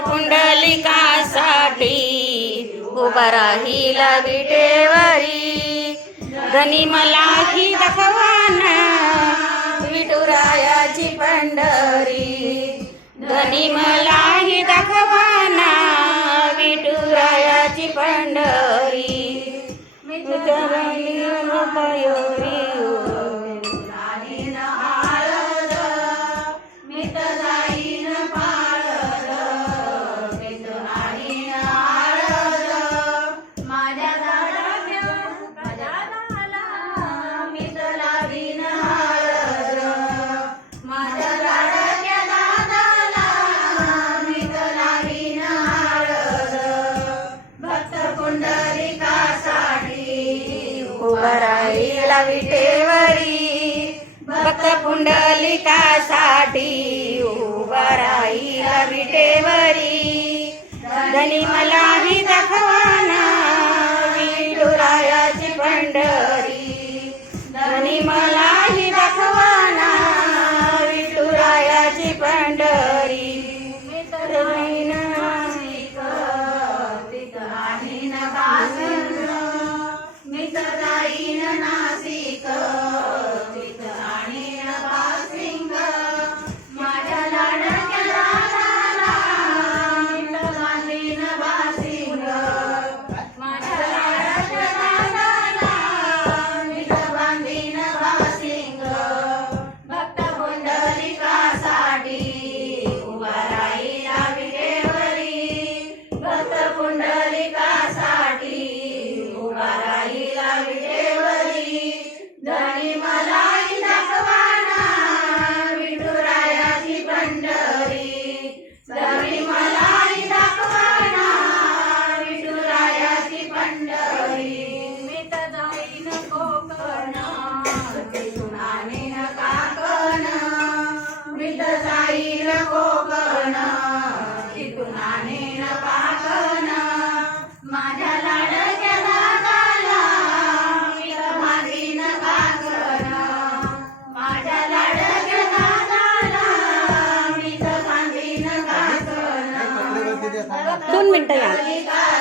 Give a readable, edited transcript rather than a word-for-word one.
पुंडलिकासाठी उभा राहिला विटेवरी. धनी मलाही दाखवाना विठुरायाची पंढरी. धनी मलाही दाखवाना विठुरायाची पंढरी. उभा राहिला विटेवरी. भक्त पुंडलिकासाठी उभा राहिला विटेवरी. धनी मलाही दाखवाना विठुरायाची पंढरी. धनी मलाही दाखवाना विठुरायाची पंढरी. दोन मिनिटं या.